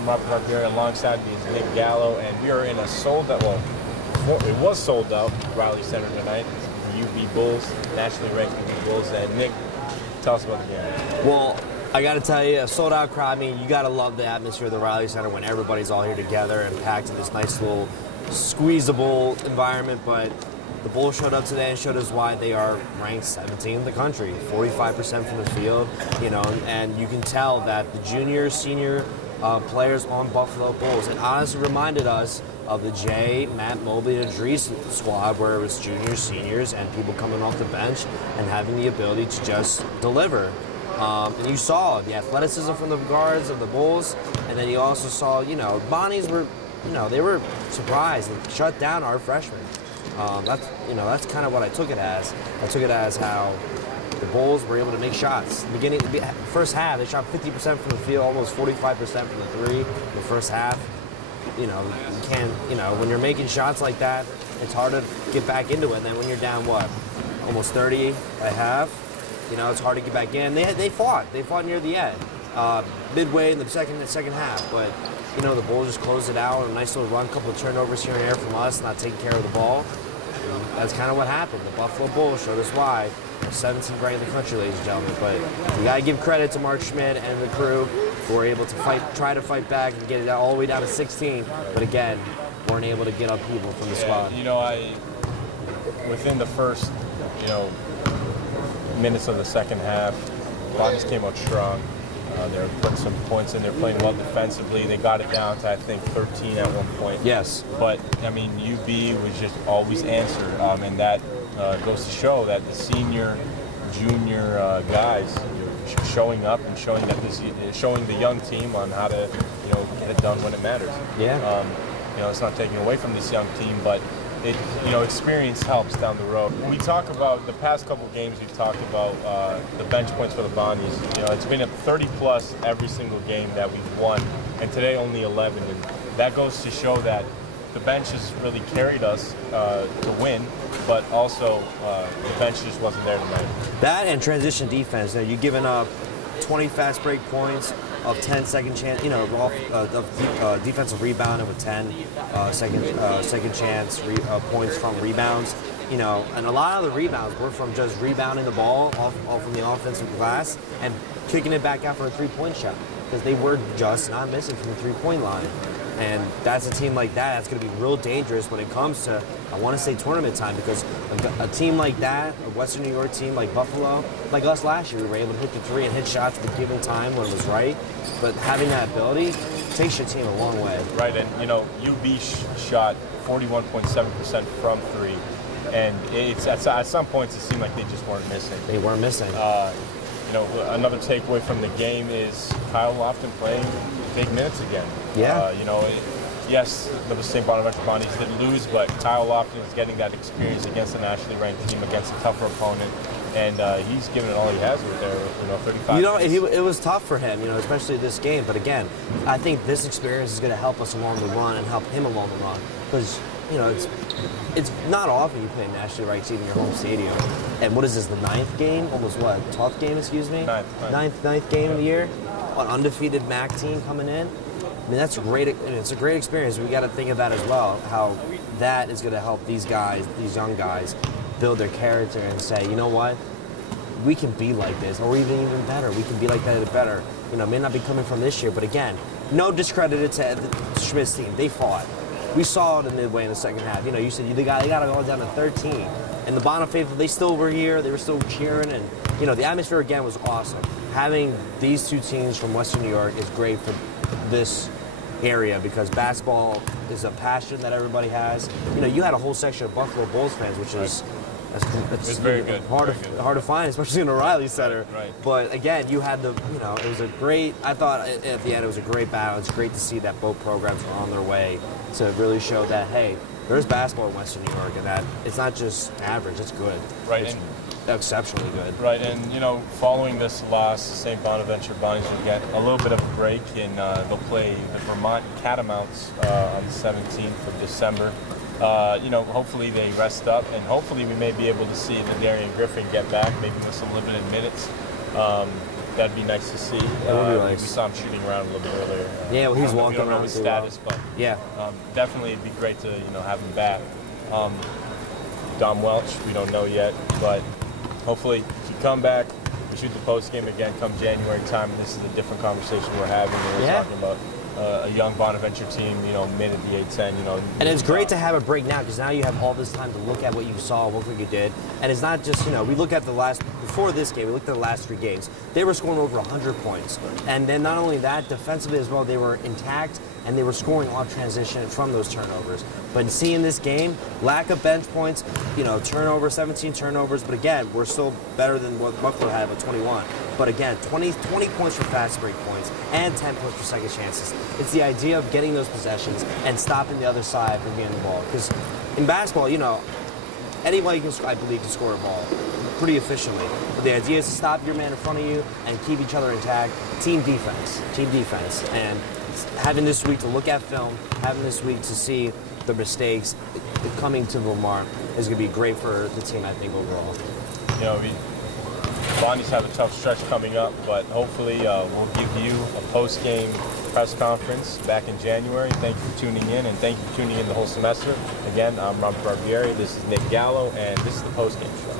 Tom Rappaport here. Alongside me is Nick Gallo, and we are in a sold-out, well, it was sold out, Riley Center tonight. The UB Bulls, nationally ranked UB Bulls. And Nick, tell us about the game. Well, I got to tell you, a sold-out crowd, I mean, you got to love the atmosphere of the Riley Center when everybody's all here together and packed in this nice little squeezable environment. But the Bulls showed up today and showed us why they are ranked 17th in the country, 45% from the field, and you can tell that the junior, senior players on Buffalo Bulls, it honestly reminded us of the Jay, Matt Mobley, and Idris squad, where it was juniors, seniors, and people coming off the bench and having the ability to just deliver. And you saw the athleticism from the guards of the Bulls, and then you also saw, Bonnies were, they were surprised and shut down our freshmen. That's kind of what I took it as. I took it as how the Bulls were able to make shots. First half, they shot 50% from the field, almost 45% from the three in the first half. You can't, when you're making shots like that, it's hard to get back into it. And then when you're down, almost 30 at half, it's hard to get back in. They fought near the end, midway in the second half. But, the Bulls just closed it out. A nice little run, couple of turnovers here and there from us, not taking care of the ball. And that's kind of what happened. The Buffalo Bulls showed us why. 17th ranked in the country, ladies and gentlemen. But you got to give credit to Mark Schmidt and the crew who were able to try to fight back and get it all the way down to 16. But again, weren't able to get up people from the squad. Within the first, minutes of the second half, Bonnies came out strong. They were putting some points in. They're playing well defensively. They got it down to, I think, 13 at one point. Yes. But, UB was just always answered. And that goes to show that the senior, junior guys showing up and showing the young team on how to, get it done when it matters. Yeah. It's not taking away from this young team, but experience helps down the road. When we talk about the past couple games, we've talked about the bench points for the Bonnies. It's been at 30+ every single game that we've won, and today only 11. And that goes to show that the bench has really carried us to win, but also the bench just wasn't there tonight. That and transition defense. You're giving up 20 fast break points of 10 second chance, defensive rebound with 10 second chance points from rebounds. And a lot of the rebounds were from just rebounding the ball off from the offensive glass and kicking it back out for a three-point shot, because they were just not missing from the three-point line. And that's a team like that that's going to be real dangerous when it comes to, I want to say, tournament time, because a team like that, a Western New York team like Buffalo, like us last year, we were able to hit the three and hit shots at the given time when it was right. But having that ability takes your team a long way. Right, and UB shot 41.7% from three, and it's at some points it seemed like they just weren't missing. They weren't missing. Another takeaway from the game is Kyle Lofton playing big minutes again. Yeah. Yes, the St. Bonaventure Bonnies did lose, but Kyle Lofton is getting that experience against a nationally ranked team, against a tougher opponent, and he's giving it all he has with their 35. It was tough for him, especially this game. But again, I think this experience is going to help us along the run and help him along the run, because it's not often you play a nationally ranked team in your home stadium. And what is this, the ninth game? Almost what? 12th game, excuse me? Ninth game of the year? An undefeated MAC team coming in. I mean, that's great. It's a great experience. We got to think of that as well, how that is going to help these guys, these young guys, build their character and say, you know what? We can be like this, or even better. We can be like that better. It may not be coming from this year, but again, no discredit to the Schmidt's team. They fought. We saw it in midway in the second half. You said they got to go down to 13. And the Bonner faithful, they still were here. They were still cheering. And, the atmosphere, again, was awesome. Having these two teams from Western New York is great for this area, because basketball is a passion that everybody has. You had a whole section of Buffalo Bulls fans, which is it's very good. Hard to find, especially in the Riley Center. Right. But again, you had it was a great, I thought at the end it was a great battle. It's great to see that both programs were on their way to really show that, hey, there's basketball in Western New York, and that it's not just average, it's good. Right. It's exceptionally good. Right, and following this loss, St. Bonaventure Bonnies will get a little bit of a break, and they'll play the Vermont Catamounts on the 17th of December. Hopefully they rest up, and hopefully we may be able to see the Darian Griffin get back, maybe with some limited minutes. that'd be nice to see. That would be nice. We saw him shooting around a little bit earlier. Yeah, well, he's we walking don't know around his pretty well. status, but Yeah. definitely it'd be great to have him back. Dom Welch, we don't know yet, but hopefully if you come back, we shoot the post game again come January time. This is a different conversation we're having. We're Yeah. talking about a young Bonaventure team, mid of the A-10, And it's great to have a break now because now you have all this time to look at what you saw, what you did. And it's not just, we look at before this game, we looked at the last 3 games. They were scoring over 100 points. And then not only that, defensively as well, they were intact and they were scoring off transition from those turnovers. But seeing this game, lack of bench points, turnovers, 17 turnovers. But again, we're still better than what Buffalo had with 21. But again, 20 points for fast break points and 10 points for second chances. It's the idea of getting those possessions and stopping the other side from getting the ball. Because in basketball, anybody can, I believe, can score a ball pretty efficiently. But the idea is to stop your man in front of you and keep each other intact. Team defense. And having this week to look at film, having this week to see the mistakes coming to Lamar is going to be great for the team, I think, overall. Bonnies have a tough stretch coming up, but hopefully we'll give you a post-game press conference back in January. Thank you for tuning in, and thank you for tuning in the whole semester. Again, I'm Robert Barbieri, this is Nick Gallo, and this is the post-game show.